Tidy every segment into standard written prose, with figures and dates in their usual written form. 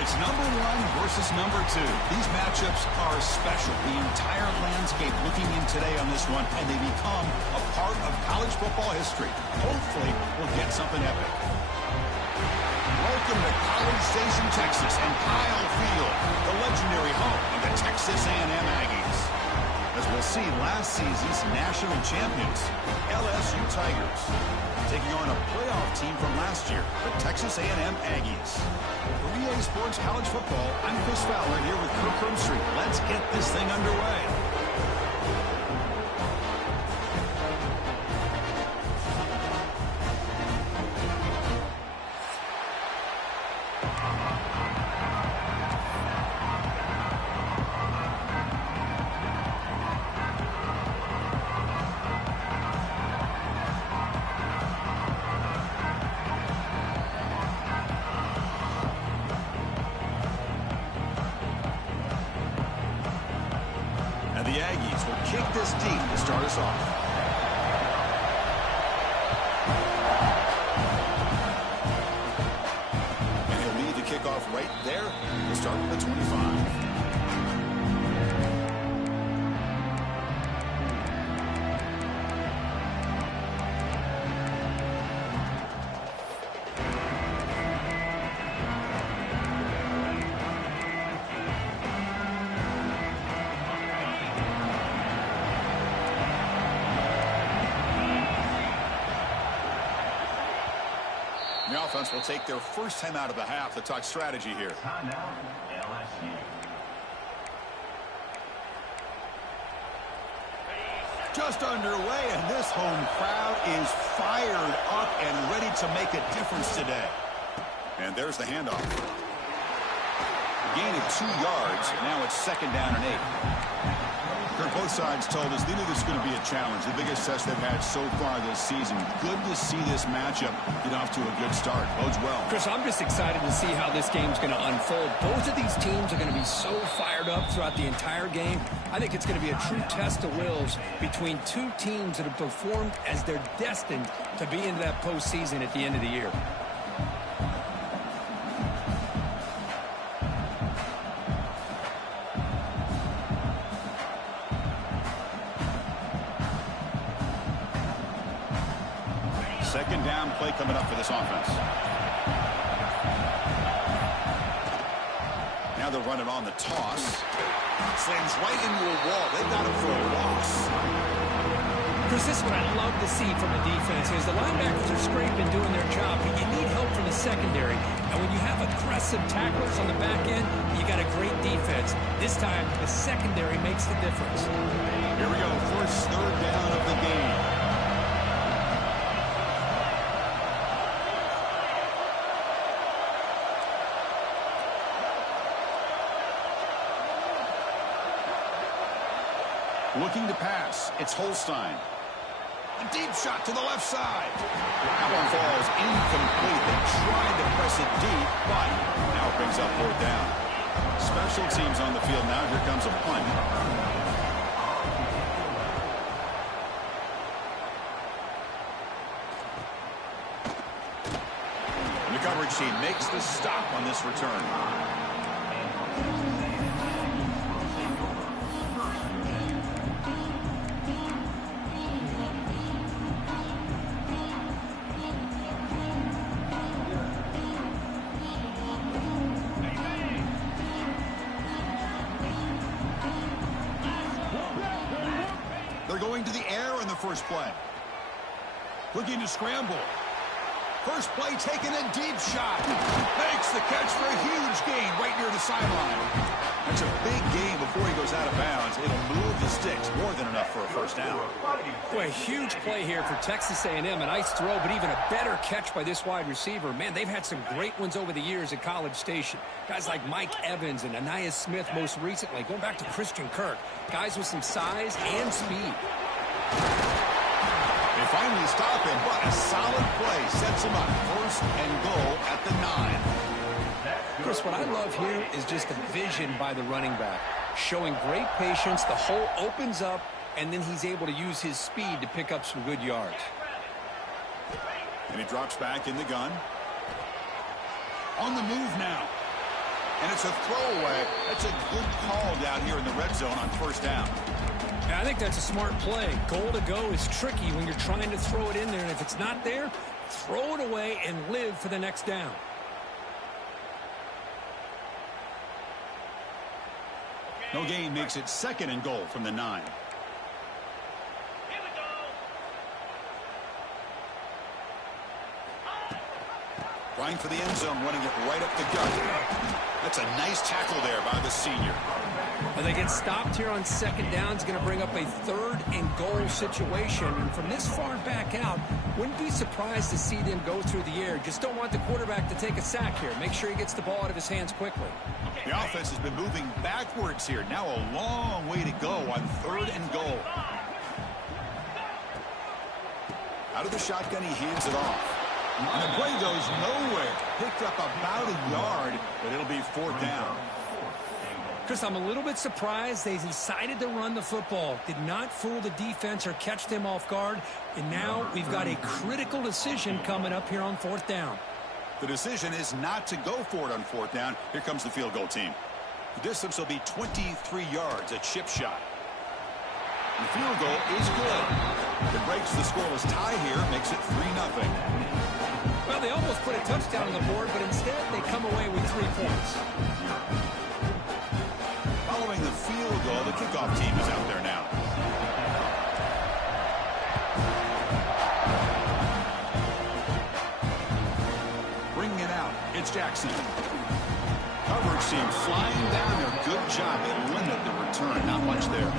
It's number one versus number two. These matchups are special. The entire landscape looking in today on this one, and they become a part of college football history. Hopefully, we'll get something epic. Welcome to College Station, Texas, and Kyle Field, the legendary home of the Texas A&M Aggies. As we'll see, last season's national champions, LSU Tigers, taking on a playoff team from last year, the Texas A&M Aggies. For EA Sports College Football, I'm Chris Fowler here with Kirk Street. Let's get this thing underway. The Aggies will kick this deep to start us off. And he'll lead the kickoff right there. We'll start with the 25. The offense will take their first time out of the half to talk strategy here. Timeout, LSU. Just underway, and this home crowd is fired up and ready to make a difference today. And there's the handoff. Gain of 2 yards, and now it's second down and 8. Both sides told us they knew this was going to be a challenge, the biggest test they've had so far this season. Good to see this matchup get off to a good start. Bodes well. Chris, I'm just excited to see how this game's going to unfold. Both of these teams are going to be so fired up throughout the entire game. I think it's going to be a true test of wills between two teams that have performed as they're destined to be into that postseason at the end of the year. Second down play coming up for this offense. Now they'll run it on the toss. Slams right into a wall. They've got him for a loss. Chris, this is what I love to see from a defense is the linebackers are scraping doing their job, but you need help from the secondary. And when you have aggressive tacklers on the back end, you got a great defense. This time, the secondary makes the difference. Here we go. First third down of the game. Looking to pass, it's Holstein. A deep shot to the left side. That one falls incomplete. They tried to press it deep, but now it brings up 4th down. Special teams on the field now. Here comes a punt. And the coverage team makes the stop on this return. Going to the air in the first play. Looking to scramble. First play taken a deep shot. Makes the catch for a huge gain right near the sideline. That's a big gain before he goes out of bounds. It'll move the sticks more than enough for a first down. Boy, a huge play here for Texas A&M. A nice throw, but even a better catch by this wide receiver. Man, they've had some great ones over the years at College Station. Guys like Mike Evans and Anais Smith most recently. Going back to Christian Kirk. Guys with some size and speed. They finally stop him, but a solid play sets him up. First and goal at the 9. Chris, what I love here is just the vision by the running back. Showing great patience, the hole opens up, and then he's able to use his speed to pick up some good yards. And he drops back in the gun. On the move now. And it's a throwaway. That's a good call down here in the red zone on first down. Yeah, I think that's a smart play. Goal to go is tricky when you're trying to throw it in there. And if it's not there, throw it away and live for the next down. No gain makes it 2nd and goal from the 9. Trying for the end zone, running it right up the gut. That's a nice tackle there by the senior. Well, they get stopped here on 2nd down. It's going to bring up a 3rd and goal situation. And from this far back out, wouldn't be surprised to see them go through the air. Just don't want the quarterback to take a sack here. Make sure he gets the ball out of his hands quickly. The offense has been moving backwards here. Now a long way to go on 3rd and goal. Out of the shotgun, he hands it off. And the play goes nowhere. Picked up about a yard, but it'll be 4th down. Chris, I'm a little bit surprised they decided to run the football. Did not fool the defense or catch them off guard. And now we've got a critical decision coming up here on 4th down. The decision is not to go for it on 4th down. Here comes the field goal team. The distance will be 23 yards, a chip shot. The field goal is good. It breaks the scoreless tie here, makes it 3-0. Well, they almost put a touchdown on the board, but instead they come away with 3 points. Following the field goal, the kickoff team is out there now. Bringing it out, it's Jackson. Coverage team flying down there. Good job. They limit the return. Not much there.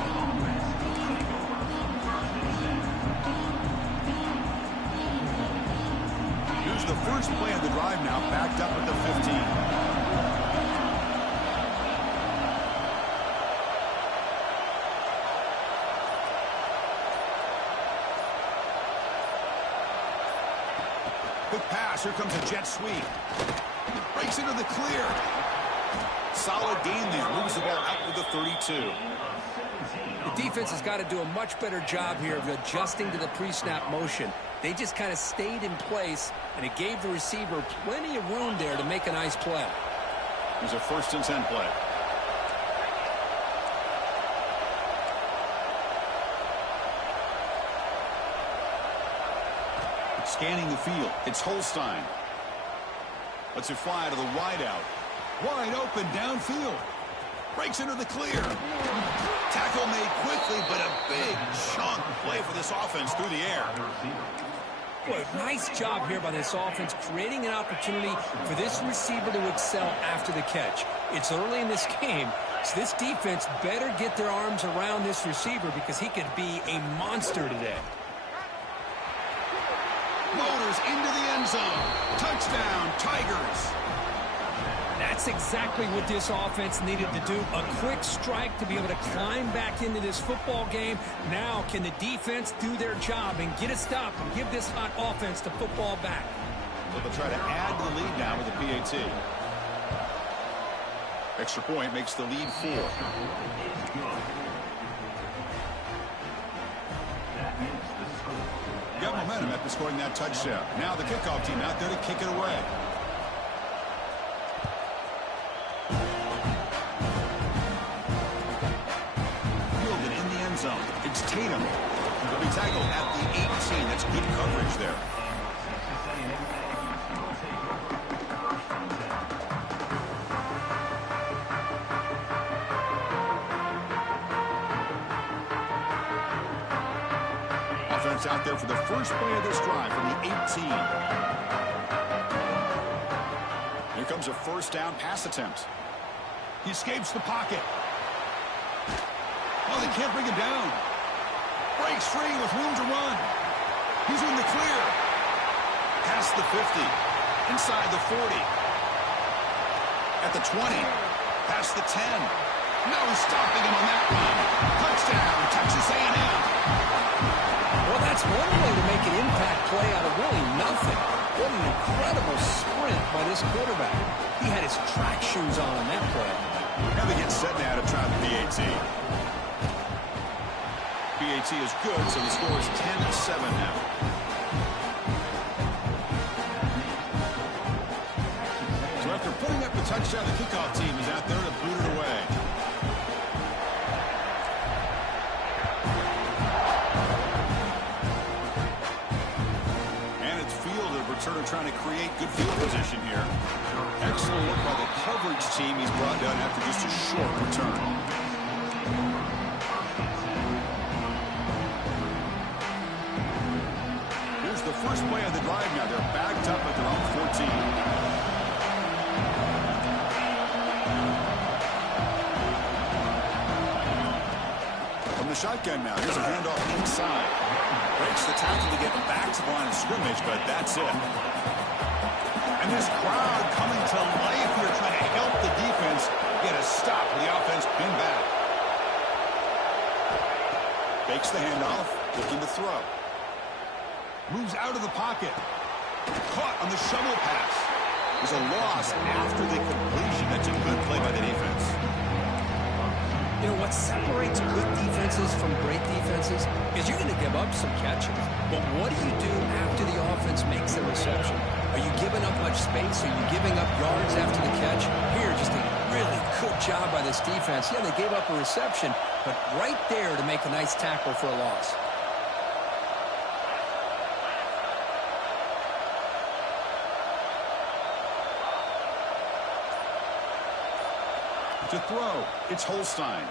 Here's the first play of the drive now, backed up at the 15. Quick pass. Here comes a jet sweep. Breaks into the clear. Solid game there. Moves the ball out to the 32. The defense has got to do a much better job here of adjusting to the pre-snap motion. They just kind of stayed in place, and it gave the receiver plenty of room there to make a nice play. Here's a 1st and 10 play. Scanning the field. It's Holstein. Lets it fly to the wideout. Wide open downfield. Breaks into the clear. Tackle made quickly, but a big chunk play for this offense through the air. Boy, nice job here by this offense, creating an opportunity for this receiver to excel after the catch. It's early in this game, so this defense better get their arms around this receiver because he could be a monster today. Motors into the end zone. Touchdown, Tigers. That's exactly what this offense needed to do. A quick strike to be able to climb back into this football game. Now can the defense do their job and get a stop and give this hot offense the football back? So they'll try to add to the lead now with a PAT. Extra point makes the lead 4. Got momentum after scoring that touchdown. Now the kickoff team out there to kick it away. Fielded in the end zone. It's Tatum. He'll be tackled at the 18. That's good coverage there. Offense out there for the first play of this drive from the 18. Here comes a 1st down pass attempt. He escapes the pocket. Oh, they can't bring him down. Breaks free with room to run. He's in the clear. Past the 50. Inside the 40. At the 20. Past the 10. No stopping him on that run. Touchdown, Texas A&M. Well, that's one way to make an impact play out of really nothing. What an incredible sprint by this quarterback. He had his track shoes on that play. Now they get set now to try the PAT. PAT is good, so the score is 10-7 now. So after Giving up the touchdown, the kickoff team is out there to boot it away. And it's Field, a returner trying to create good field position here. Excellent look by the coverage team. He's brought down after just a short return. Here's the first play of the drive now. They're backed up at their own 14. From the shotgun now, here's a handoff inside. Breaks the tackle to get back to the line of scrimmage, but that's it. And this crowd coming to life here, trying to help the defense get a stop. The offense pinned back. Fakes the handoff, looking to throw. Moves out of the pocket. Caught on the shovel pass. There's a loss after the completion. That's a good play by the defense. You know, what separates good defenses from great defenses is you're going to give up some catches. But what do you do after the offense makes the reception? Are you giving up much space? Are you giving up yards after the catch? Here, just a really good job by this defense. Yeah, they gave up a reception, but right there to make a nice tackle for a loss. To throw, it's Holstein.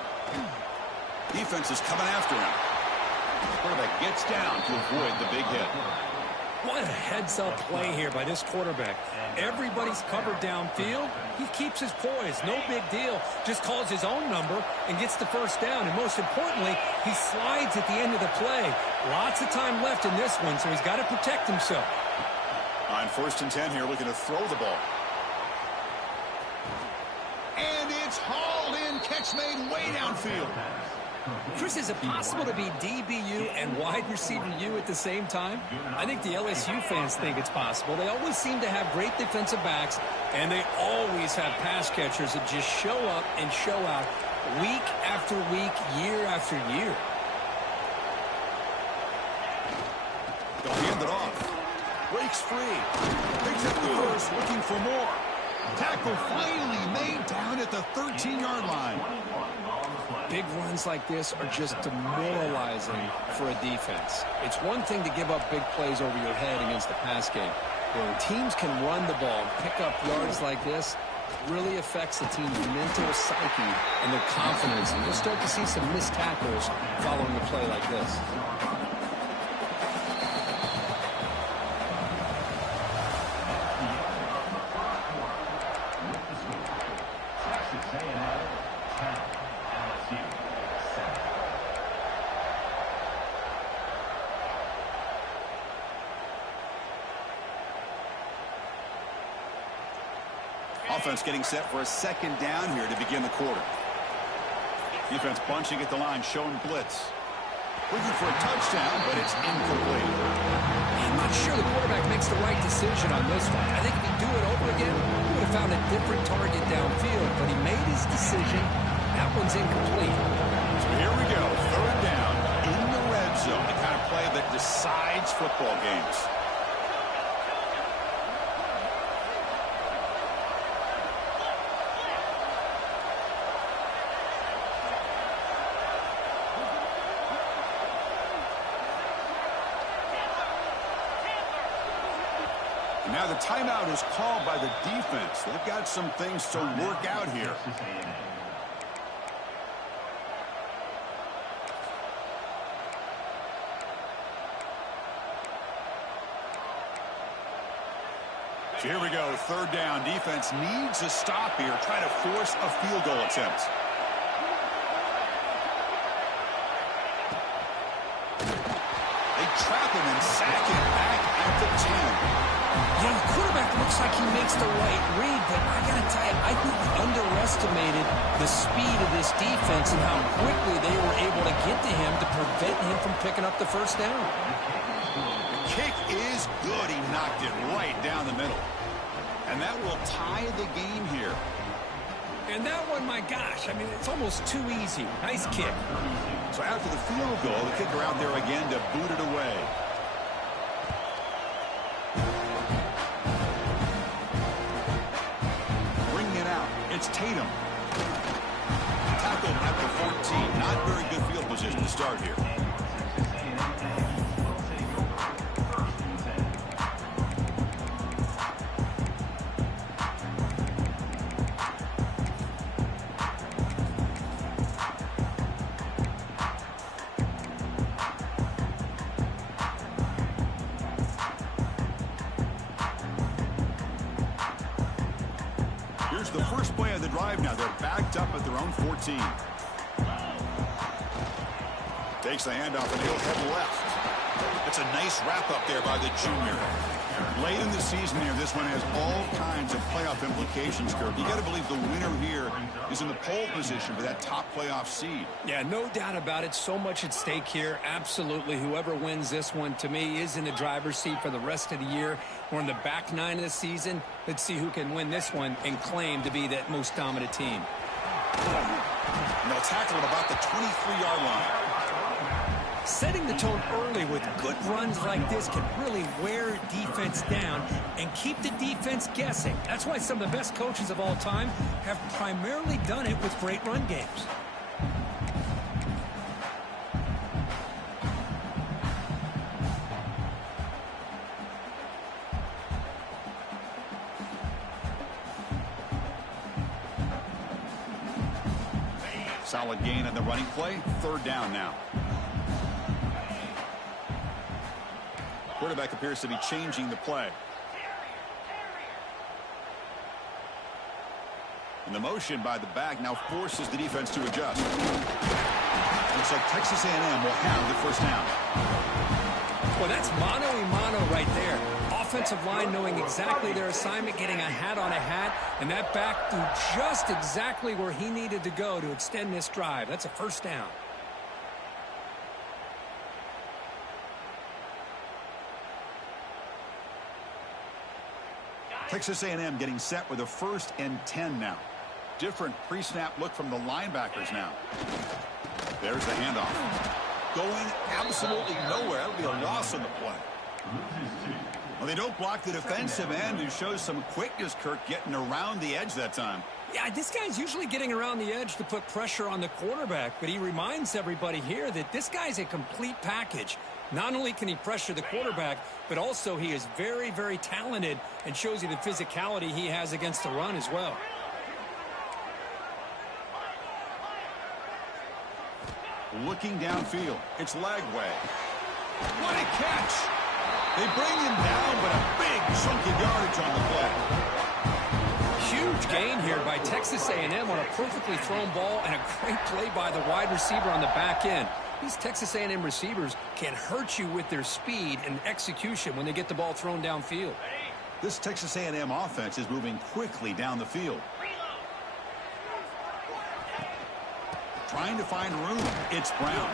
Defense is coming after him. Quarterback gets down to avoid the big hit. What a heads-up play here by this quarterback. Everybody's covered downfield. He keeps his poise. No big deal. Just calls his own number and gets the first down. And most importantly, he slides at the end of the play. Lots of time left in this one, so he's got to protect himself. On 1st and 10 here, looking to throw the ball. And it's hauled in. Catch made way downfield. Chris, is it possible to be DBU and wide receiver U at the same time? I think the LSU fans think it's possible. They always seem to have great defensive backs, and they always have pass catchers that just show up and show out week after week, year after year. They'll hand it off. Breaks free. Picks up the first, looking for more. Tackle finally made down at the 13-yard line. Big runs like this are just demoralizing for a defense. It's one thing to give up big plays over your head against the pass game. When teams can run the ball and pick up yards like this, it really affects the team's mental psyche and their confidence. And you'll start to see some missed tackles following a play like this. Offense getting set for a second down here to begin the quarter. Defense bunching at the line, showing blitz. Looking for a touchdown, but it's incomplete. I'm not sure the quarterback makes the right decision on this one. I think if he'd do it over again, he would have found a different target downfield, but he made his decision. That one's incomplete. So here we go, 3rd down in the red zone, the kind of play that decides football games. Now the timeout is called by the defense. They've got some things to work out here. So here we go, 3rd down. Defense needs a stop here, try to force a field goal attempt. They trap him and sack him back at the 10. Yeah, the quarterback looks like he makes the right read, but I got to tell you, I think he underestimated the speed of this defense and how quickly they were able to get to him to prevent him from picking up the first down. The kick is good. He knocked it right down the middle. And that will tie the game here. And that one, my gosh, I mean, it's almost too easy. Nice kick. So after the field goal, the kicker out there again to boot it away. It's Tatum. Tackled at the 14. Not very good field position to start here. Here's the first play of the drive now. They're backed up at their own 14. Takes the handoff and he'll head left. It's a nice wrap up there by the junior. Late in the season here, this one has all kinds of playoff implications, Kirk. You got to believe the winner here is in the pole position for that top playoff seed. Yeah, no doubt about it. So much at stake here. Absolutely. Whoever wins this one, to me, is in the driver's seat for the rest of the year. We're in the back nine of the season. Let's see who can win this one and claim to be that most dominant team. And they'll tackle at about the 23-yard line. Setting the tone early with good runs like this can really wear defense down and keep the defense guessing. That's why some of the best coaches of all time have primarily done it with great run games. Solid gain on the running play. Third down now. Quarterback appears to be changing the play. And the motion by the back now forces the defense to adjust. Looks like Texas A&M will have the first down. Well, that's mano-a-mano right there. Offensive line knowing exactly their assignment, getting a hat on a hat, and that back threw just exactly where he needed to go to extend this drive. That's a first down. Texas A&M getting set with a 1st and 10 now. Different pre-snap look from the linebackers now. There's the handoff. Going absolutely nowhere. That'll be a loss on the play. Well, they don't block the defensive end, who shows some quickness, Kirk, getting around the edge that time. Yeah, this guy's usually getting around the edge to put pressure on the quarterback, but he reminds everybody here that this guy's a complete package. Not only can he pressure the quarterback, but also he is very, very talented and shows you the physicality he has against the run as well. Looking downfield. It's Lagway. What a catch! They bring him down, but a big chunk of yardage on the play. Huge gain here by Texas A&M on a perfectly thrown ball and a great play by the wide receiver on the back end. These Texas A&M receivers can hurt you with their speed and execution when they get the ball thrown downfield. This Texas A&M offense is moving quickly down the field. Trying to find room. It's Brown.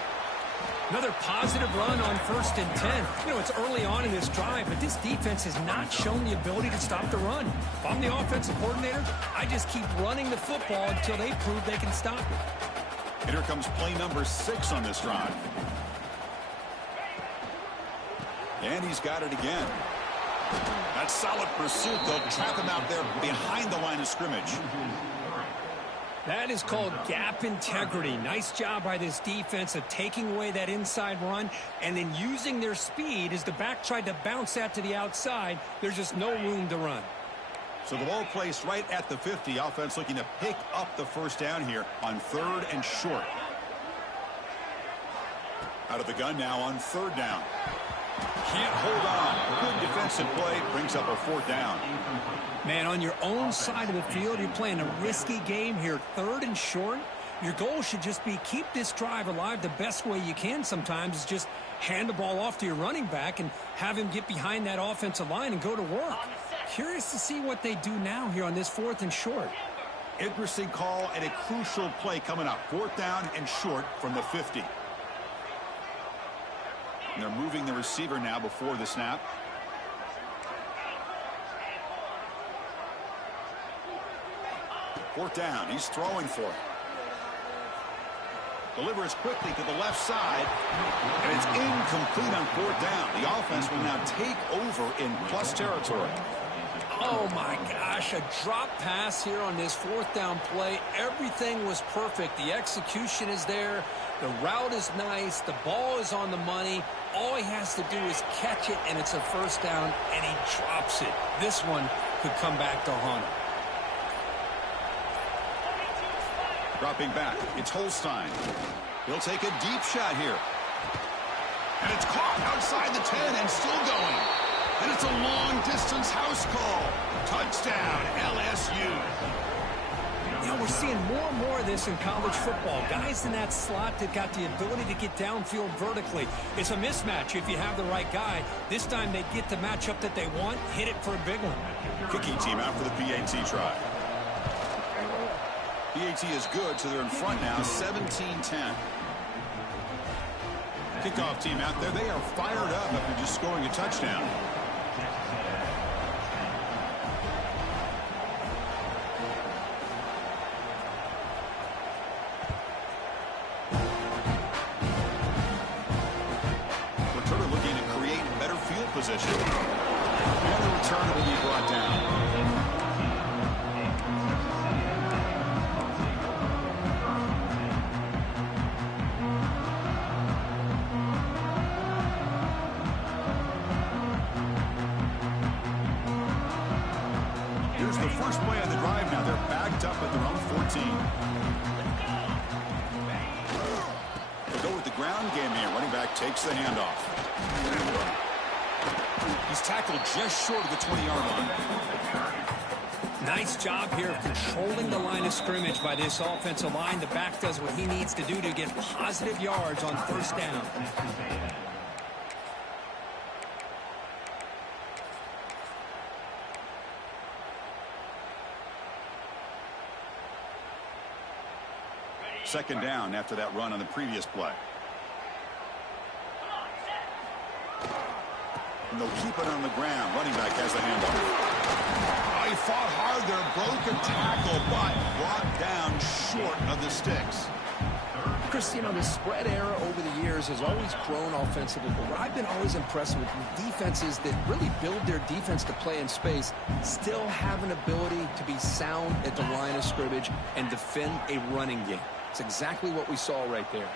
Another positive run on 1st and 10. You know, it's early on in this drive, but this defense has not shown the ability to stop the run. If I'm the offensive coordinator, I just keep running the football until they prove they can stop it. And here comes play number 6 on this drive. And he's got it again. That solid pursuit, they'll trap him out there behind the line of scrimmage. That is called gap integrity. Nice job by this defense of taking away that inside run and then using their speed as the back tried to bounce that to the outside. There's just no room to run. So the ball placed right at the 50. Offense looking to pick up the first down here on 3rd and short. Out of the gun now on 3rd down. Can't hold on. Good defensive play. Brings up a 4th down. Man, on your own side of the field, you're playing a risky game here. 3rd and short. Your goal should just be keep this drive alive the best way you can sometimes is just hand the ball off to your running back and have him get behind that offensive line and go to work. Curious to see what they do now here on this 4th and short. Interesting call and a crucial play coming up. 4th down and short from the 50. And they're moving the receiver now before the snap. Fourth down. He's throwing for it. Delivers quickly to the left side. And it's incomplete on 4th down. The offense will now take over in plus territory. Oh, my gosh, a drop pass here on this fourth down play. Everything was perfect. The execution is there. The route is nice. The ball is on the money. All he has to do is catch it, and it's a first down, and he drops it. This one could come back to haunt him. Dropping back, it's Holstein. He'll take a deep shot here. And it's caught outside the 10 and still going. And it's a long-distance house call. Touchdown, LSU. You know, we're seeing more and more of this in college football. Guys in that slot that got the ability to get downfield vertically. It's a mismatch if you have the right guy. This time they get the matchup that they want, hit it for a big one. Kicking team out for the PAT try. PAT is good, so they're in front now, 17-10. Kickoff team out there. They are fired up after just scoring a touchdown. Returner looking to create better field position. And the return will be brought down. First play of the drive now. They're backed up at their own 14. They'll go with the ground game here. Running back takes the handoff. He's tackled just short of the 20-yard line. Nice job here of controlling the line of scrimmage by this offensive line. The back does what he needs to do to get positive yards on first down. Second down after that run on the previous play. And they'll keep it on the ground. Running back has the handoff. Oh, he fought hard there. Broke a tackle, but brought down short of the sticks. Chris, you know, the spread era over the years has always grown offensively, but what I've been always impressed with defenses that really build their defense to play in space still have an ability to be sound at the line of scrimmage and defend a running game. It's exactly what we saw right there.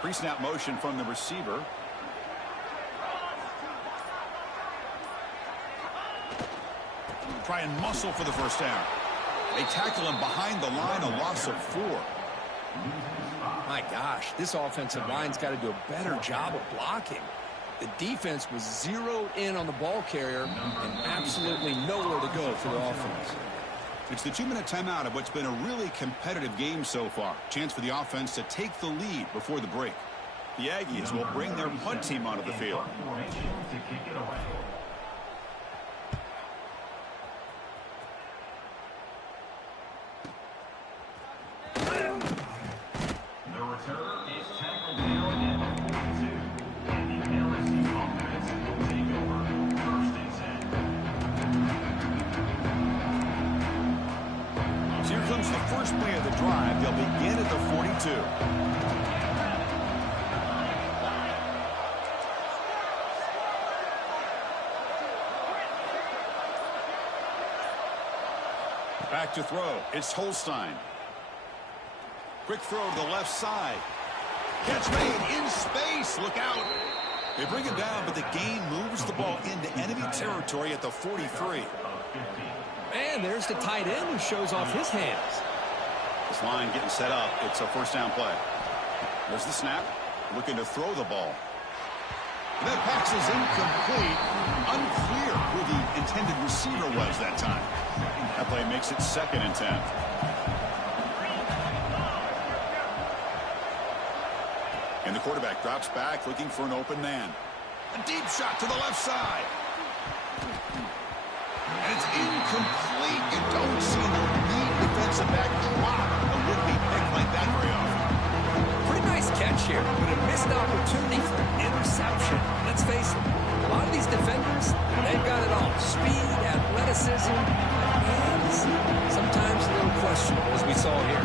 Pre-snap motion from the receiver. Try and muscle for the first down. They tackle him behind the line, a loss of 4. My gosh, this offensive line's got to do a better job of blocking. The defense was zeroed in on the ball carrier and absolutely nowhere to go for the offense. It's the 2-minute timeout of what's been a really competitive game so far. Chance for the offense to take the lead before the break. The Aggies will bring their punt team onto the field. The returner is tackled down at the 42. And the LSU offense will take over first and 10. So here comes the first play of the drive. They'll begin at the 42. Back to throw. It's Holstein. Quick throw to the left side. Catch made in space. Look out. They bring it down, but the gain moves the ball into enemy territory at the 43. And there's the tight end who shows off his hands. This line getting set up. It's a first down play. There's the snap. Looking to throw the ball. And that pass is incomplete. Unclear who the intended receiver was that time. That play makes it 2nd and 10. And the quarterback drops back looking for an open man. A deep shot to the left side. And it's incomplete. You don't see the lead defensive back drop a would-be pick like that very often. Pretty nice catch here, but a missed opportunity for an interception. Let's face it, a lot of these defenders, they've got it all. Speed, athleticism, and sometimes a little questionable, as we saw here.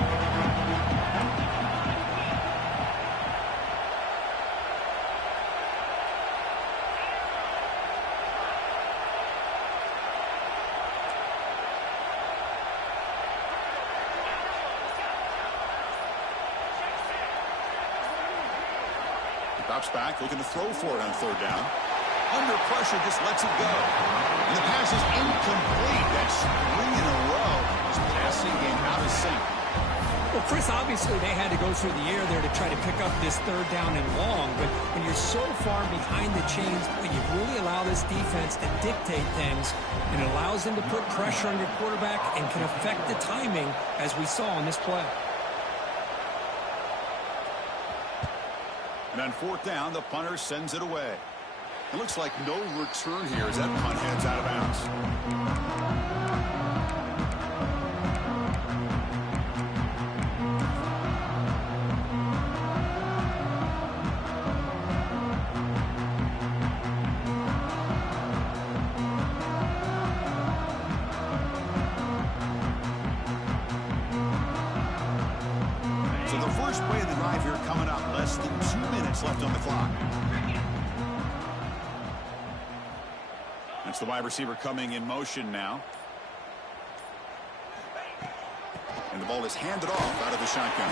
Drops back, looking to throw for it on third down. Under pressure, just lets it go. And the pass is incomplete. That's 3 in a row. His passing game out of sync. Well, Chris, obviously they had to go through the air there to try to pick up this third down and long, but when you're so far behind the chains, well, you really allow this defense to dictate things, and it allows them to put pressure on your quarterback and can affect the timing, as we saw on this play. And on fourth down, the punter sends it away. It looks like no return here as that punt heads out of bounds. So the first play of the drive here coming up. Less than 2 minutes left on the clock. That's the wide receiver coming in motion now. And the ball is handed off out of the shotgun.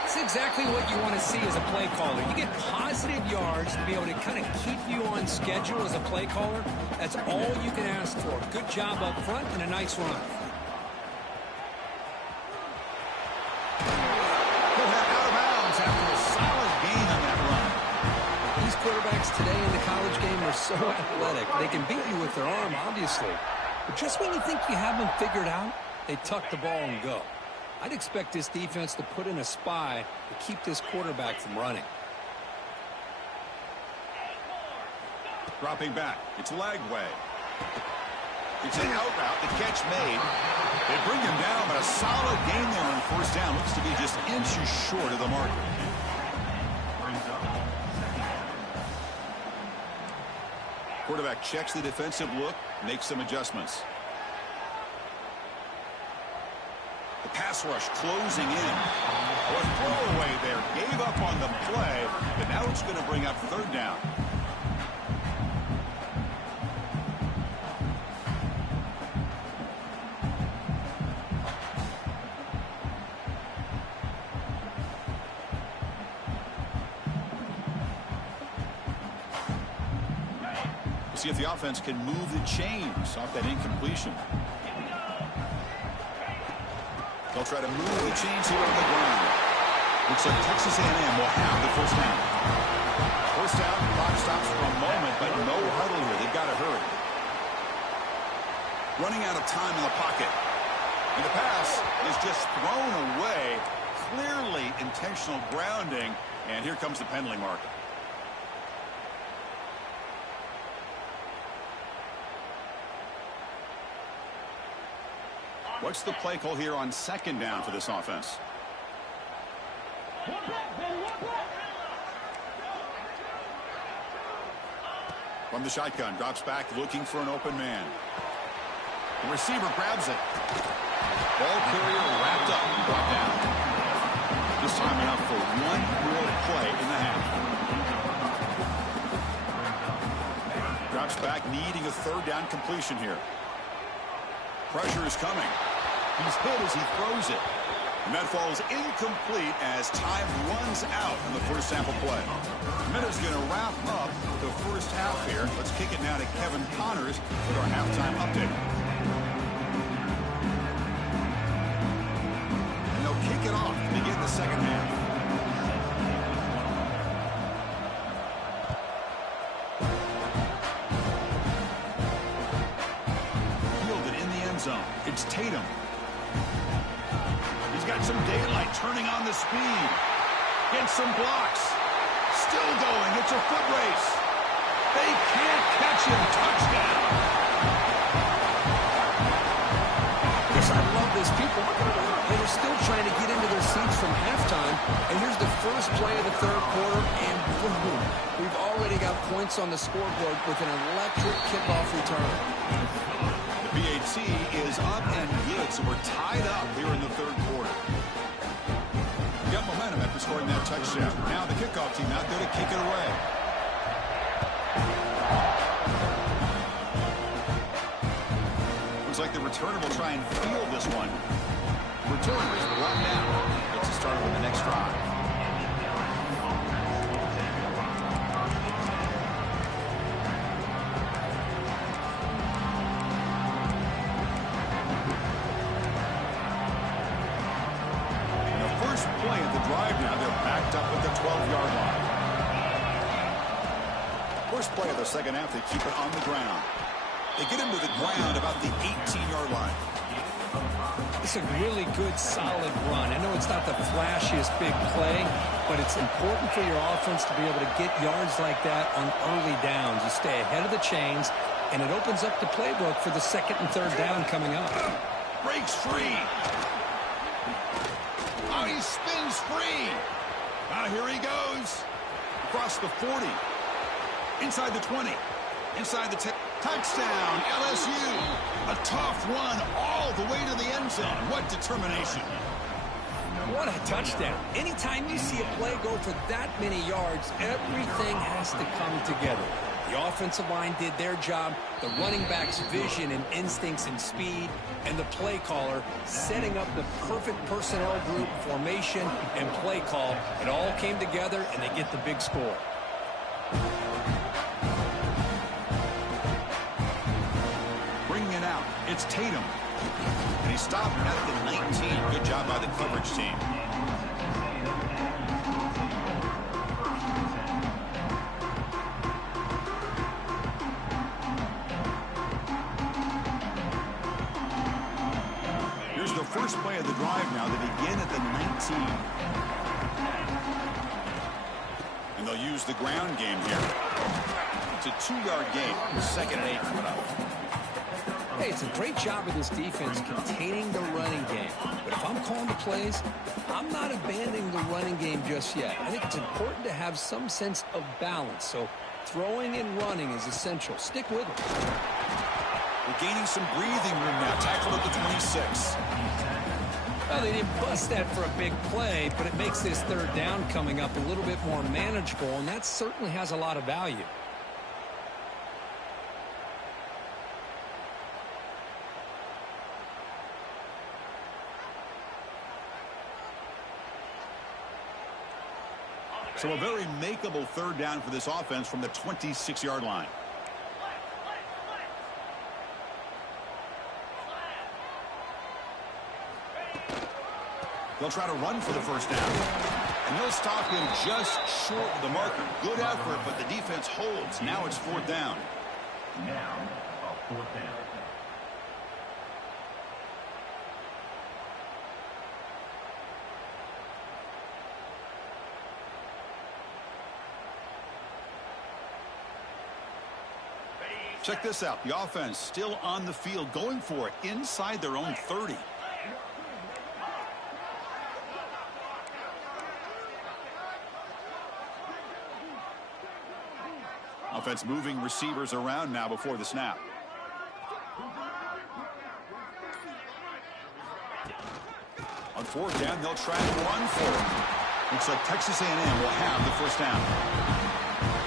That's exactly what you want to see as a play caller. You get positive yards to be able to kind of keep you on schedule as a play caller. That's all you can ask for. Good job up front and a nice run. Quarterbacks today in the college game are so athletic. They can beat you with their arm, obviously. But just when you think you have them figured out, they tuck the ball and go. I'd expect this defense to put in a spy to keep this quarterback from running. Dropping back. It's Lagway. It's an out route. The catch made. They bring him down, but a solid gain there on first down. Looks to be just inches short of the marker. Quarterback checks the defensive look, makes some adjustments. The pass rush closing in. A throwaway there. Gave up on the play, but now it's going to bring up third down. See if the offense can move the chains off that incompletion. They'll try to move the chains here on the ground. Looks like Texas A&M will have the first down. First down, clock stops for a moment, but no huddle here. They've got to hurry. Running out of time in the pocket. And the pass is just thrown away. Clearly intentional grounding. And here comes the penalty marker. What's the play call here on second down for this offense? From the shotgun, drops back, looking for an open man. The receiver grabs it. Ball carrier wrapped up and brought down. This time enough for one more play in the half. Drops back, needing a third down completion here. Pressure is coming. He's hit as he throws it. And that falls incomplete as time runs out on the first sample play. Minutes going to wrap up the first half here. Let's kick it now to Kevin Connors with our halftime update. And they'll kick it off to begin the second half. Fielded in the end zone. It's Tatum. He's got some daylight, turning on the speed. Gets some blocks. Still going. It's a foot race. They can't catch him. Touchdown. Yes, I love this. People, they're still trying to get into their seats from halftime. And here's the first play of the third quarter, and boom, we've already got points on the scoreboard with an electric kickoff return. BAT is up and good, so we're tied up here in the third quarter. We got momentum after scoring that touchdown. Now the kickoff team out there to kick it away. Looks like the returner will try and field this one. Returner is brought down. Gets to start with the next drive. now. They're backed up at the 12-yard line. First play of the second half, they keep it on the ground. They get him to the ground about the 18-yard line. It's a really good, solid run. I know it's not the flashiest big play, but it's important for your offense to be able to get yards like that on early downs. You stay ahead of the chains, and it opens up the playbook for the second and third down coming up. Breaks free. Oh, he spins free. Here he goes. Across the 40. Inside the 20. Inside the 10. Touchdown, LSU. A tough run all the way to the end zone. What determination. What a touchdown. Anytime you see a play go for that many yards, everything has to come together. The offensive line did their job, the running back's vision and instincts and speed, and the play caller setting up the perfect personnel group, formation, and play call. It all came together, and they get the big score. Bringing it out, it's Tatum. And he stopped at the 19. Good job by the coverage team. Here's the first play of the drive now. They begin at the 19. And they'll use the ground game here. It's a 2-yard gain. Second and 8 coming up. Hey, it's a great job of this defense containing the running game. But if I'm calling the plays, I'm not abandoning the running game just yet. I think it's important to have some sense of balance. So throwing and running is essential. Stick with it. We're gaining some breathing room now. Tackled at the 26. Well, they didn't bust that for a big play, but it makes this third down coming up a little bit more manageable, and that certainly has a lot of value. So a very makeable third down for this offense from the 26-yard line. They'll try to run for the first down. And they'll stop him just short of the marker. Good effort, but the defense holds. Now it's fourth down. Now, a fourth down. Check this out. The offense still on the field, going for it inside their own 30. Offense moving receivers around now before the snap. On fourth down, they'll try and run for it. Looks like Texas A&M will have the first down.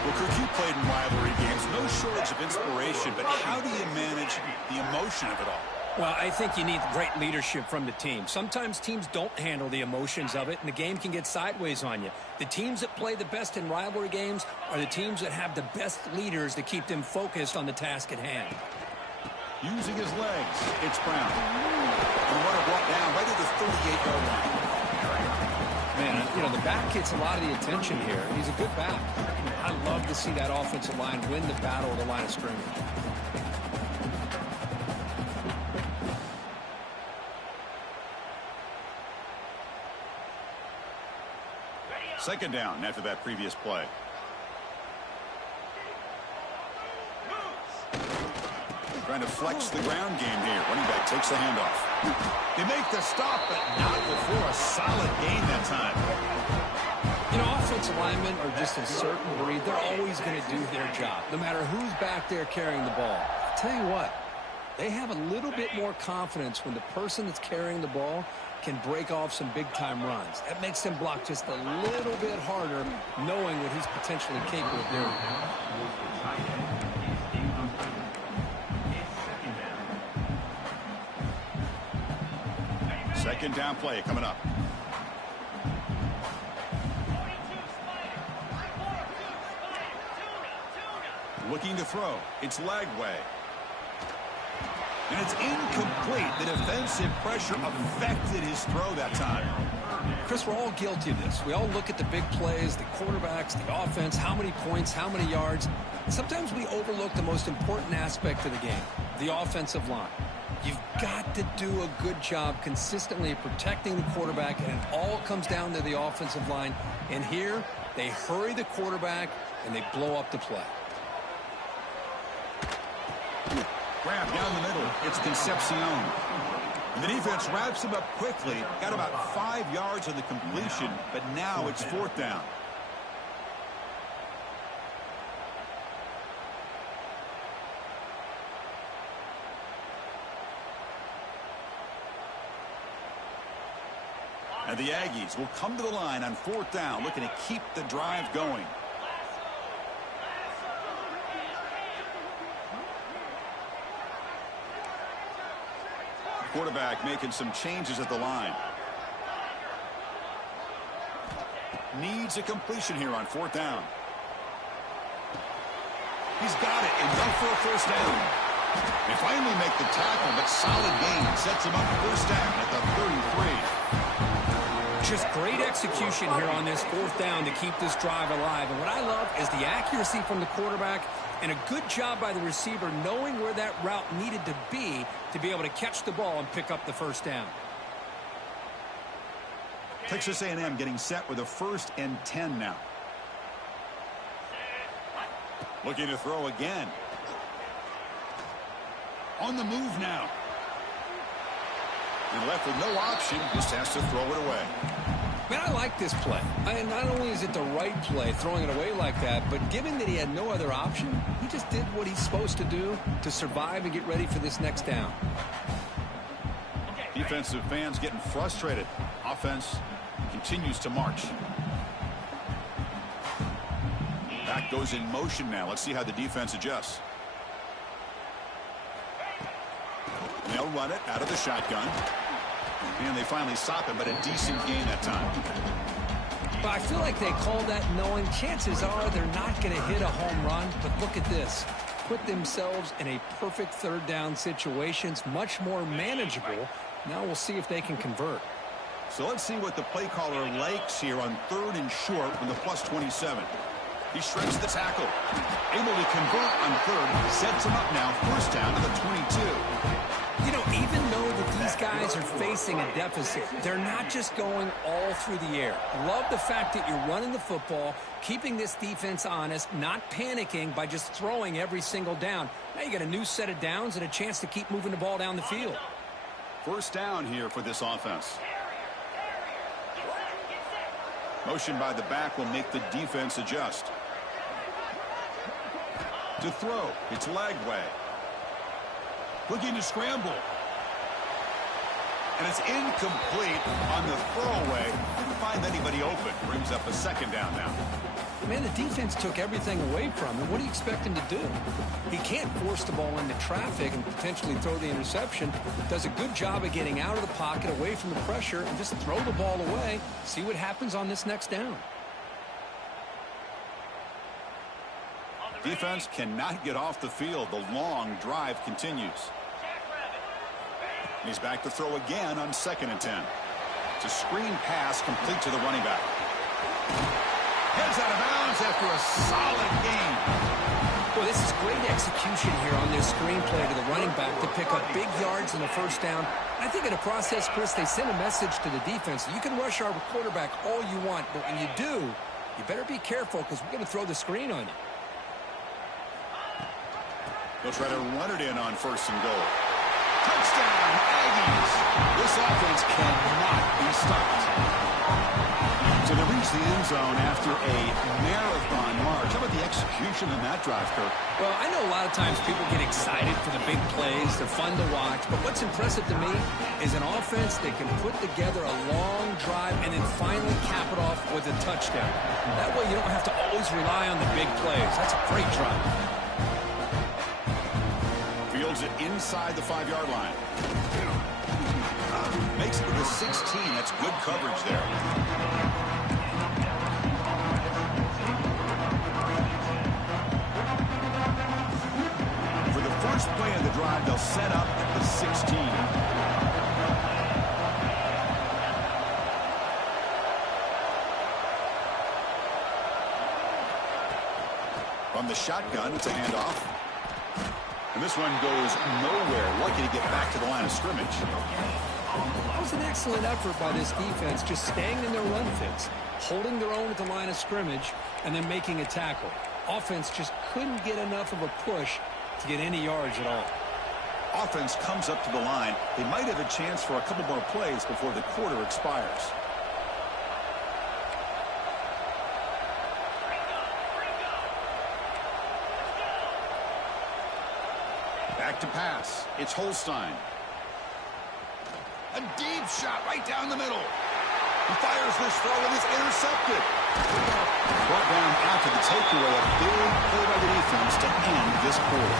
Well, Kirk, you played in rivalry games. No shortage of inspiration, but how do you manage the emotion of it all? Well, I think you need great leadership from the team. Sometimes teams don't handle the emotions of it, and the game can get sideways on you. The teams that play the best in rivalry games are the teams that have the best leaders to keep them focused on the task at hand. Using his legs, it's Brown. And what a brought down right at the 38-yard line. Man, you know, the back gets a lot of the attention here. He's a good back. I love to see that offensive line win the battle of the line of scrimmage. Second down after that previous play. Trying to flex the ground game here. Running back takes the handoff. They make the stop, but not before a solid gain that time. You know, offensive linemen are just a certain breed. They're always going to do their job, no matter who's back there carrying the ball. I'll tell you what, they have a little bit more confidence when the person that's carrying the ball can break off some big-time runs. That makes them block just a little bit harder, knowing what he's potentially capable of doing. Second down play coming up. Looking to throw. It's Lagway. And it's incomplete. The defensive pressure affected his throw that time. Chris, we're all guilty of this. We all look at the big plays, the quarterbacks, the offense, how many points, how many yards. Sometimes we overlook the most important aspect of the game, the offensive line. You've got to do a good job consistently protecting the quarterback, and it all comes down to the offensive line. And here, they hurry the quarterback, and they blow up the play. Grab down the middle. It's Concepcion. And the defense wraps him up quickly. Got about 5 yards on the completion, but now it's 4th down. And the Aggies will come to the line on 4th down, looking to keep the drive going. Quarterback making some changes at the line. Needs a completion here on 4th down. He's got it, and go for a 1st down. They finally make the tackle, but solid gain sets him up 1st down at the 33. Just great execution here on this 4th down to keep this drive alive. And what I love is the accuracy from the quarterback and a good job by the receiver knowing where that route needed to be able to catch the ball and pick up the 1st down. Texas A&M getting set with a 1st and 10 now. Looking to throw again. On the move now. And left with no option, just has to throw it away. Man, I like this play. Not only is it the right play, throwing it away like that, but given that he had no other option, he just did what he's supposed to do to survive and get ready for this next down. Defensive fans getting frustrated. Offense continues to march. Back goes in motion now. Let's see how the defense adjusts. And they'll run it out of the shotgun. And they finally stop him, but a decent gain that time. But I feel like they call that knowing chances are they're not going to hit a home run. But look at this. Put themselves in a perfect 3rd down situations, much more manageable. Now we'll see if they can convert. So let's see what the play caller likes here on 3rd and short from the +27. He shreds the tackle. Able to convert on 3rd. Sets him up now. 1st down to the 22. You know, even though that these guys are facing a deficit, they're not just going all through the air. Love the fact that you're running the football, keeping this defense honest, not panicking by just throwing every single down. Now you got a new set of downs and a chance to keep moving the ball down the field. 1st down here for this offense. Motion by the back will make the defense adjust. To throw, it's Lagway. Looking to scramble. And it's incomplete on the throwaway. Didn't find anybody open. Brings up a 2nd down now. Man, the defense took everything away from him. What do you expect him to do? He can't force the ball into traffic and potentially throw the interception. Does a good job of getting out of the pocket, away from the pressure, and just throw the ball away. See what happens on this next down. Defense cannot get off the field. The long drive continues. He's back to throw again on 2nd and 10. It's a screen pass complete to the running back. Heads out of bounds after a solid gain. Well, this is great execution here on this screen play to the running back to pick up big yards in the 1st down. I think in the process, Chris, they send a message to the defense. You can rush our quarterback all you want, but when you do, you better be careful because we're going to throw the screen on you. They'll try to run it in on 1st and goal. Touchdown, Aggies. This offense cannot be stopped. So they reach the end zone after a marathon march. How about the execution on that drive, Kirk? Well, I know a lot of times people get excited for the big plays. They're fun to watch. But what's impressive to me is an offense that can put together a long drive and then finally cap it off with a touchdown. That way you don't have to always rely on the big plays. That's a great drive. Fields it inside the 5-yard line. Makes it to the 16. That's good coverage there. For the First play of the drive, they'll set up at the 16. From the shotgun, it's a handoff. And this one goes nowhere. Lucky to get back to the line of scrimmage. That was an excellent effort by this defense, just staying in their run fits, holding their own at the line of scrimmage, and then making a tackle. Offense just couldn't get enough of a push to get any yards at all. Offense comes up to the line. They might have a chance for a couple more plays before the quarter expires. Back to pass. It's Holstein. A deep shot right down the middle. He fires this throw and it's intercepted. Brought down after the takeaway. A big play by the defense to end this quarter.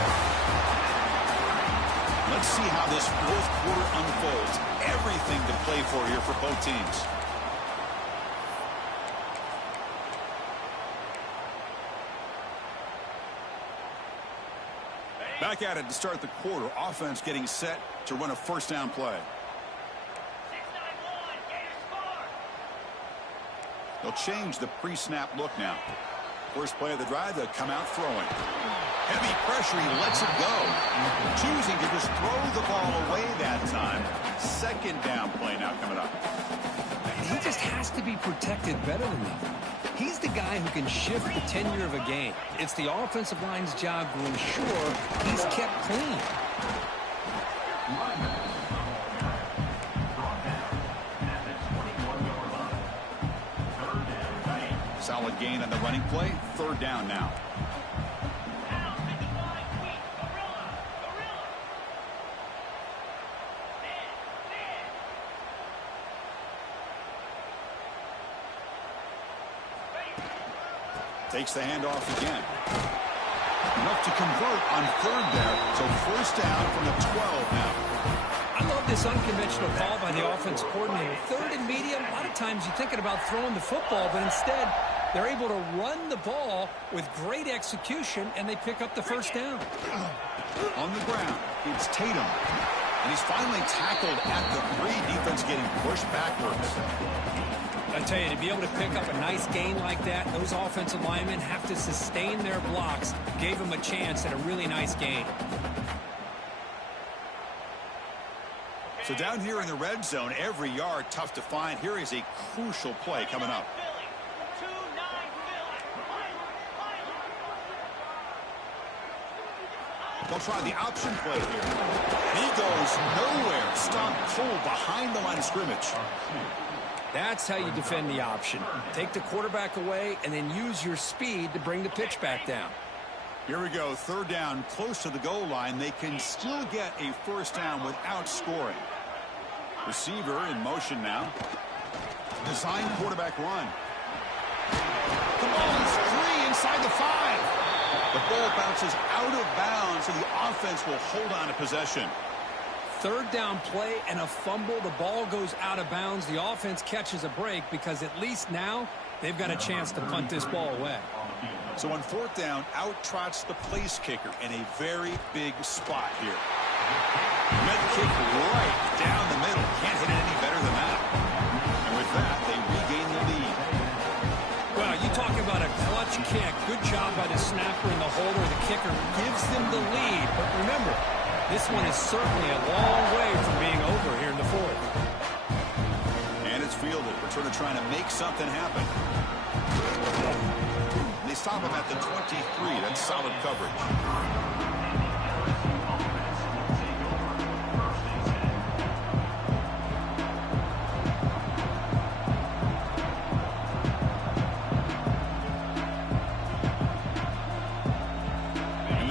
Let's see how this fourth quarter unfolds. Everything to play for here for both teams. Back at it to start the quarter. Offense getting set to run a first down play. They'll change the pre-snap look now. First play of the drive, they'll come out throwing. Heavy pressure, he lets it go. Choosing to just throw the ball away that time. Second down play now coming up. He just has to be protected better than that. He's the guy who can shift the tenure of a game. It's the offensive line's job to ensure he's kept clean. Solid gain on the running play. Third down now. Takes the handoff again. Enough to convert on third there. So first down from the 12 now. I love this unconventional call by the offense coordinator. Third and medium, a lot of times you're thinking about throwing the football, but instead they're able to run the ball with great execution, and they pick up the first down. On the ground, it's Tatum. And he's finally tackled at the 3. Defense getting pushed backwards. I tell you, to be able to pick up a nice gain like that, those offensive linemen have to sustain their blocks. Gave them a chance at a really nice gain. So down here in the red zone, every yard tough to find. Here is a crucial play coming up. They'll try the option play here. He goes nowhere. Stopped cold behind the line of scrimmage. That's how you defend the option. Take the quarterback away and then use your speed to bring the pitch back down. Here we go. Third down, close to the goal line. They can still get a first down without scoring. Receiver in motion now. Design quarterback run. The ball is free inside the 5. The ball bounces out of bounds, so the offense will hold on to possession. Third down play and a fumble. The ball goes out of bounds. The offense catches a break because at least now they've got a chance to punt this ball away. So on fourth down, out trots the place kicker in a very big spot here. Med kick right down the middle. Can't hit it any better than that. And with that, they regain the lead. Well, you talk about a clutch kick. Good job by the snapper and the holder. The kicker gives them the lead. But remember, this one is certainly a long way from being over here in the fourth. And it's fielded. Returner trying to make something happen. They stop him at the 23. That's solid coverage.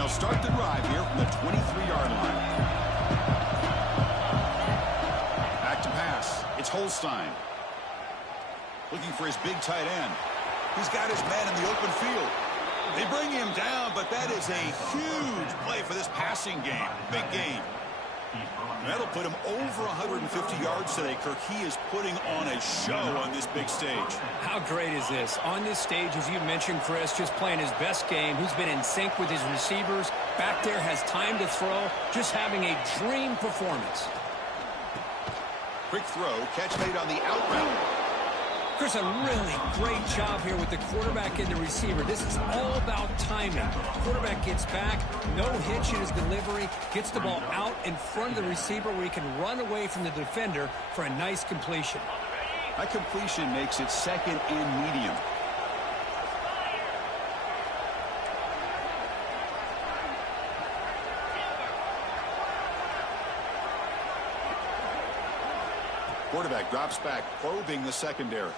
Start the drive here from the 23-yard line. Back to pass. It's Holstein. Looking for his big tight end. He's got his man in the open field. They bring him down, but that is a huge play for this passing game. Big gain. That'll put him over 150 yards today, Kirk. He is putting on a show on this big stage. How great is this? On this stage, as you mentioned, Chris, just playing his best game. He's been in sync with his receivers. Back there, has time to throw. Just having a dream performance. Quick throw, catch made on the out route. Chris, a really great job here with the quarterback and the receiver. This is all about timing. Quarterback gets back, no hitch in his delivery, gets the ball out in front of the receiver where he can run away from the defender for a nice completion. That completion makes it second and medium. Quarterback drops back, probing the secondary.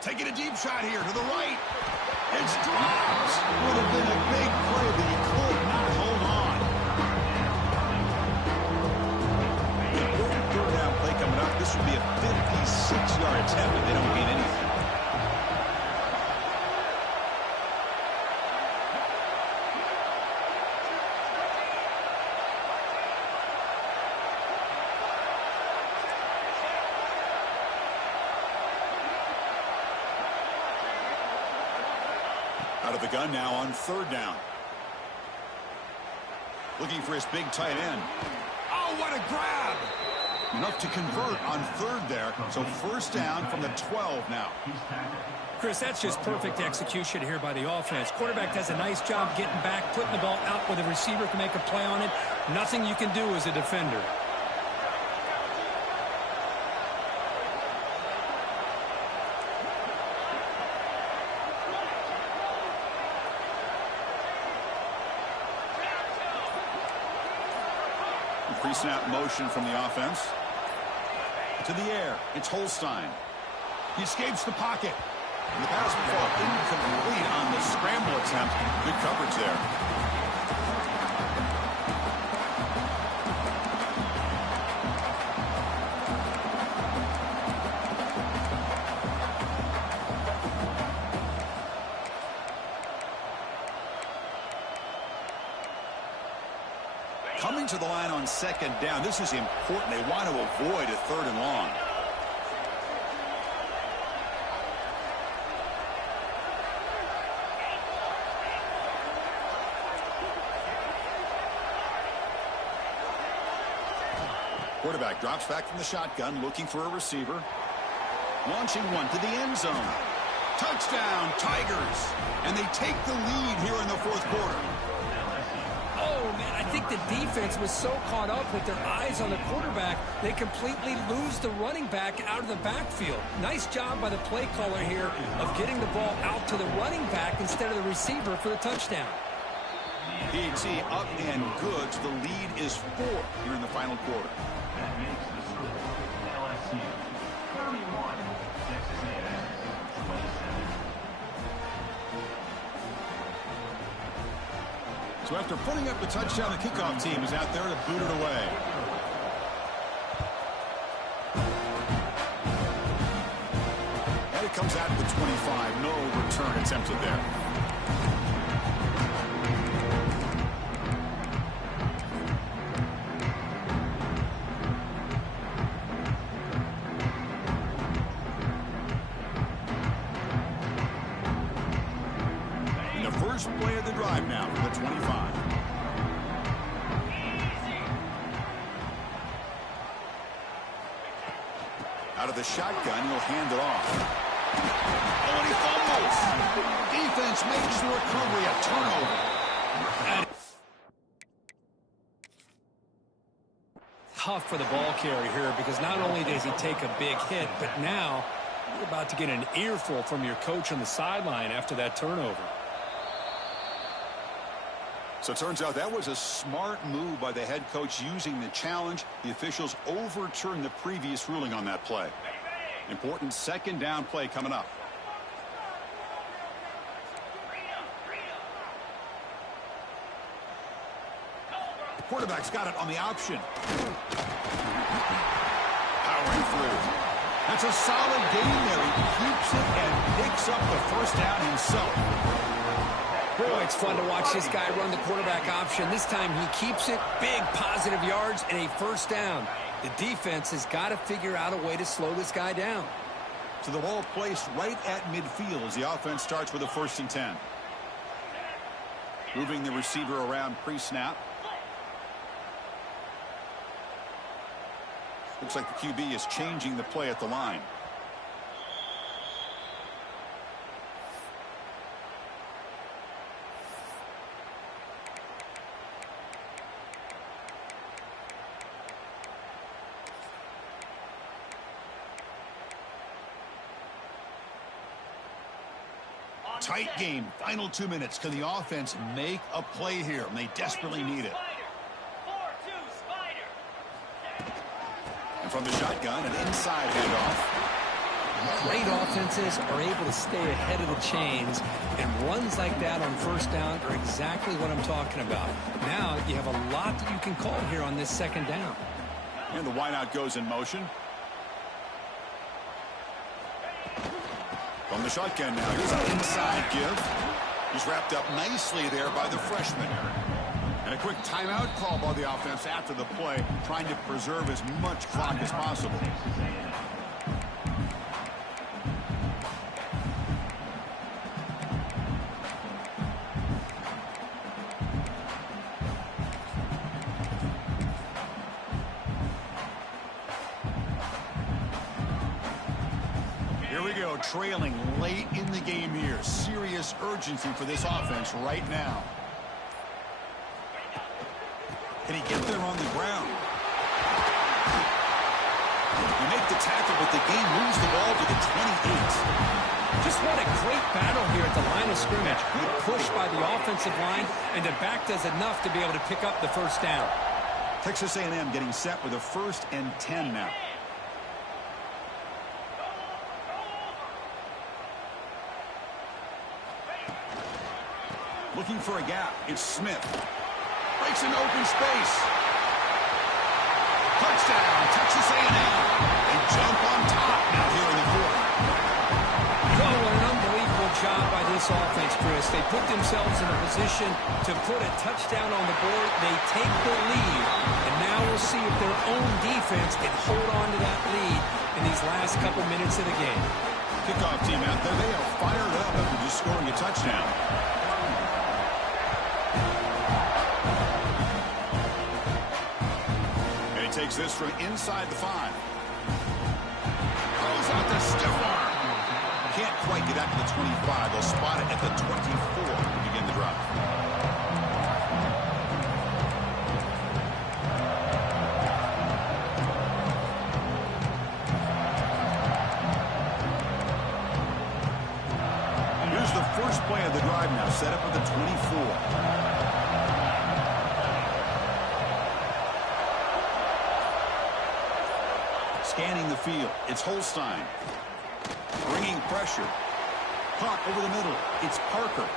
Taking a deep shot here to the right. It's dropped. Would have been a big play, but he could not hold on. Important third down play coming up. This would be a 56-yard attempt if they don't gain anything. Out of the gun now on third down. Looking for his big tight end. Oh, what a grab! Enough to convert on third there. So first down from the 12 now. Chris, that's just perfect execution here by the offense. Quarterback does a nice job getting back, putting the ball out where the receiver can make a play on it. Nothing you can do as a defender. Pre-snap motion from the offense. To the air. It's Holstein. He escapes the pocket. And the pass will fall incomplete on the scramble attempt. Good coverage there. Coming to the line on second down. This is important. They want to avoid a third and long. Quarterback drops back from the shotgun, looking for a receiver. Launching one to the end zone. Touchdown, Tigers. And they take the lead here in the fourth quarter. Oh, man, I think the defense was so caught up with their eyes on the quarterback, they completely lose the running back out of the backfield. Nice job by the play caller here of getting the ball out to the running back instead of the receiver for the touchdown. P&T up and good. The lead is 4 here in the final quarter. That makes the score LSU 31, Texas A&M 27. So after putting up the touchdown, the kickoff team is out there to boot it away. And it comes out to the 25. No return attempted there. First play of the drive now for the 25. Out of the shotgun, he'll hand it off. Oh, and he fumbles. Defense makes the recovery, a turnover. Tough for the ball carrier here because not only does he take a big hit, but now you're about to get an earful from your coach on the sideline after that turnover. So it turns out that was a smart move by the head coach using the challenge. The officials overturned the previous ruling on that play. Important second down play coming up. The quarterback's got it on the option. Powering through. That's a solid gain there. He keeps it and picks up the first down himself. Boy, it's fun to watch this guy run the quarterback option. This time he keeps it, big positive yards, and a first down. The defense has got to figure out a way to slow this guy down. So the ball placed right at midfield as the offense starts with a 1st and 10. Moving the receiver around pre-snap. Looks like the QB is changing the play at the line. Tight game. Final 2 minutes. Can the offense make a play here? And they desperately need it. And from the shotgun, an inside handoff. Great offenses are able to stay ahead of the chains, and runs like that on first down are exactly what I'm talking about. Now you have a lot that you can call here on this 2nd down. And the wideout goes in motion. From the shotgun now, here's an inside give. He's wrapped up nicely there by the freshman. And a quick timeout call by the offense after the play, trying to preserve as much clock as possible. Trailing late in the game here. Serious urgency for this offense right now. Can he get there on the ground? You make the tackle, but the game moves the ball to the 28. Just what a great battle here at the line of scrimmage. Good push by the offensive line, and the back does enough to be able to pick up the first down. Texas A&M getting set with a 1st and 10 now. Looking for a gap. It's Smith. Breaks an open space. Touchdown, Texas A&M. They jump on top now here in the 4th. Oh, what an unbelievable job by this offense, Chris. They put themselves in a position to put a touchdown on the board. They take the lead, and now we'll see if their own defense can hold on to that lead in these last couple minutes of the game. Kickoff team out there. They are fired up after just scoring a touchdown. Takes this from inside the 5. Throws out the stiff arm. Can't quite get out to the 25. They'll spot it at the 24 to begin the drive. Here's the first play of the drive now, set up at the 24. Scanning the field. It's Holstein. Bringing pressure. Caught over the middle. It's Parker.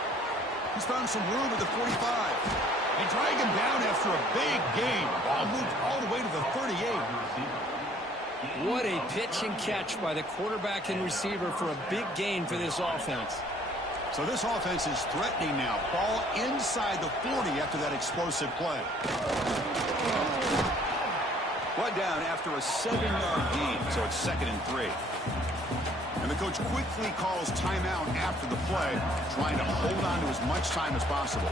He's found some room at the 45. They drag him down after a big game. Ball moved all the way to the 38. What a pitch and catch by the quarterback and receiver for a big gain for this offense. So this offense is threatening now. Ball inside the 40 after that explosive play. Brought down after a 7-yard gain, so it's 2nd and 3. And the coach quickly calls timeout after the play, trying to hold on to as much time as possible.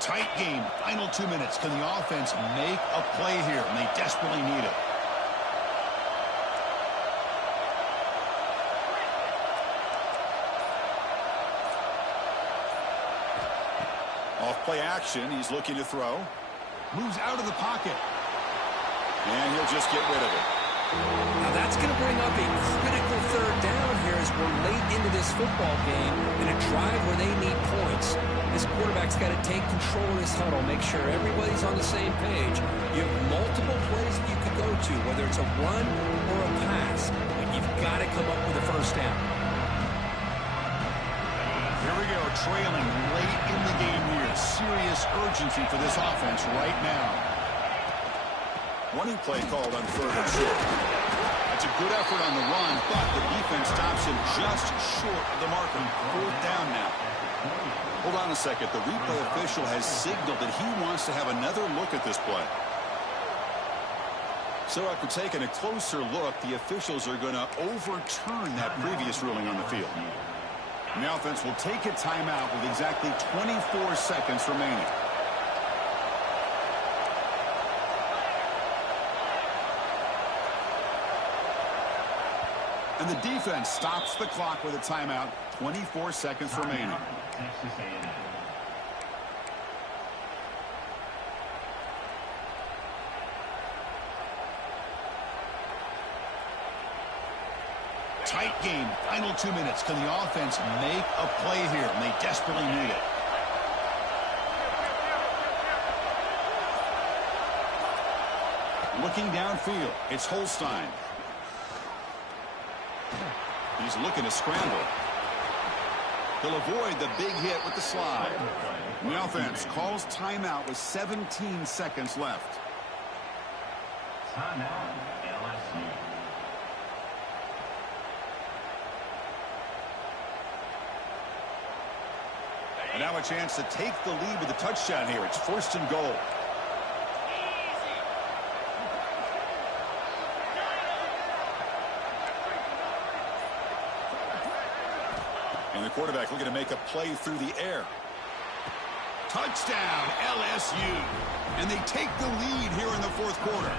Tight game, final 2 minutes. Can the offense make a play here? And they desperately need it. Off-play action. He's looking to throw. Moves out of the pocket. And he'll just get rid of it. Now that's going to bring up a critical 3rd down here as we're late into this football game in a drive where they need points. This quarterback's got to take control of this huddle, make sure everybody's on the same page. You have multiple plays that you could go to, whether it's a run or a pass, but you've got to come up with a first down. Here we go, trailing late in the game here. Serious urgency for this offense right now. Running play called on 3rd and short. A It's a good effort on the run, but the defense stops him just short of the marker. Fourth down now. Hold on a second. The replay official has signaled that he wants to have another look at this play. So after taking a closer look, the officials are going to overturn that previous ruling on the field. And the offense will take a timeout with exactly 24 seconds remaining. And the defense stops the clock with a timeout, 24 seconds remaining. Tight game, final 2 minutes. Can the offense make a play here? And they desperately need it. Looking downfield, it's Holstein. He's looking to scramble. He'll avoid the big hit with the slide. The offense calls timeout with 17 seconds left. Timeout, LSU. And now a chance to take the lead with a touchdown here. It's first and goal. And the quarterback looking to make a play through the air. Touchdown, LSU. And they take the lead here in the fourth quarter.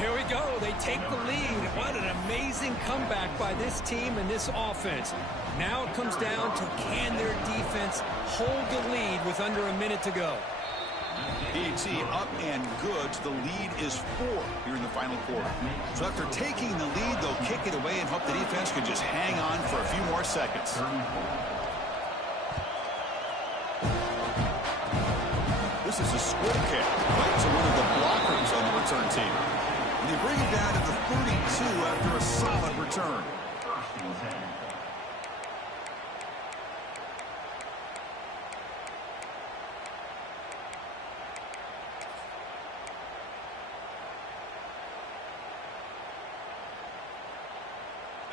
Here we go. They take the lead. What an amazing comeback by this team and this offense. Now it comes down to can their defense hold the lead with under a minute to go. PAT up and good. The lead is 4 here in the final quarter. So after taking the lead, they'll kick it away and hope the defense can just hang on for a few more seconds. This is a squib kick right to one of the blockers on the return team. And they bring it down to the 32 after a solid return.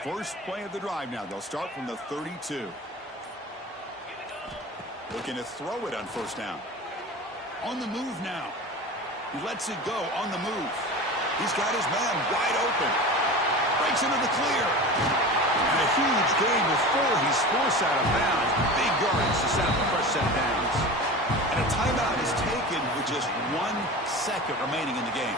First play of the drive now. They'll start from the 32. Looking to throw it on first down. On the move now. He lets it go on the move. He's got his man wide open. Breaks into the clear. And a huge gain before he's forced out of bounds. Big yardage to set up the first set of downs. And a timeout is taken with just 1 second remaining in the game.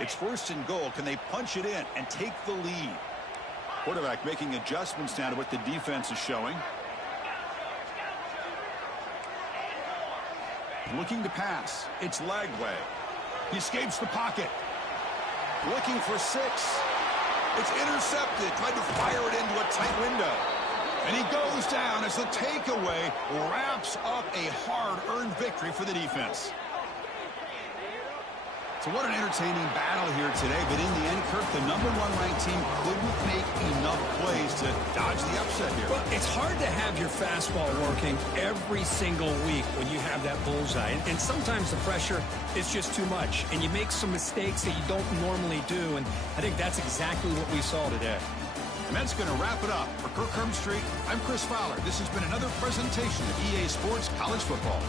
It's first and goal. Can they punch it in and take the lead? Quarterback making adjustments now to what the defense is showing. Looking to pass. It's Lagway. He escapes the pocket. Looking for 6. It's intercepted. Tried to fire it into a tight window. And he goes down as the takeaway wraps up a hard-earned victory for the defense. So what an entertaining battle here today, but in the end, Kirk, the #1 ranked team couldn't make enough plays to dodge the upset here. Well, it's hard to have your fastball working every single week when you have that bullseye. And sometimes the pressure is just too much, and you make some mistakes that you don't normally do, and I think that's exactly what we saw today. And that's going to wrap it up. For Kirk Street, I'm Chris Fowler. This has been another presentation of EA Sports College Football.